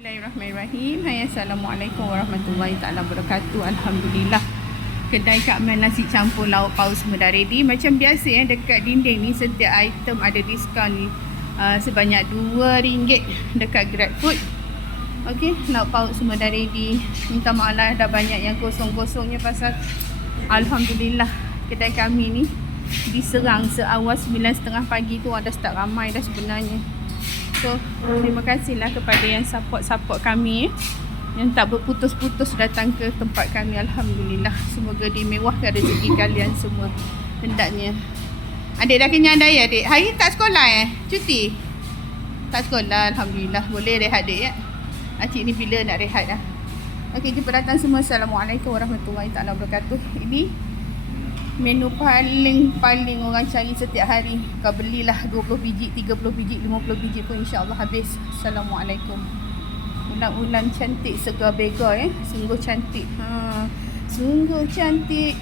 Bismillahirrahmanirrahim. Hai, Assalamualaikum warahmatullahi taala wabarakatuh. Alhamdulillah. Kedai Kak Mel nasi campur lauk paus semua dah ready. Macam biasa dekat dinding ni setiap item ada diskaun sebanyak RM2 dekat GrabFood. Okey, lauk paus semua dah ready. Minta maaf lah dah banyak yang kosong-kosongnya pasal alhamdulillah kedai kami ni diserang seawal 9.30 pagi tu ada start ramai dah sebenarnya. So, terima kasihlah kepada yang support kami yang tak berputus-putus datang ke tempat kami. Alhamdulillah. Semoga dimewahkan rezeki kalian semua. Hendaknya. Adik dah kenyang dah ya, adik? Hari tak sekolah Cuti? Tak sekolah. Alhamdulillah. Boleh rehat, adik ya? Acik ni bila nak rehat dah? Okey, jumpa datang semua. Assalamualaikum warahmatullahi taala wabarakatuh. Ini menu paling orang cari setiap hari. Kau belilah 20 biji, 30 biji, 50 biji pun insya-Allah habis. Assalamualaikum. Ulang-ulang cantik segar bega Sungguh cantik. Sungguh cantik.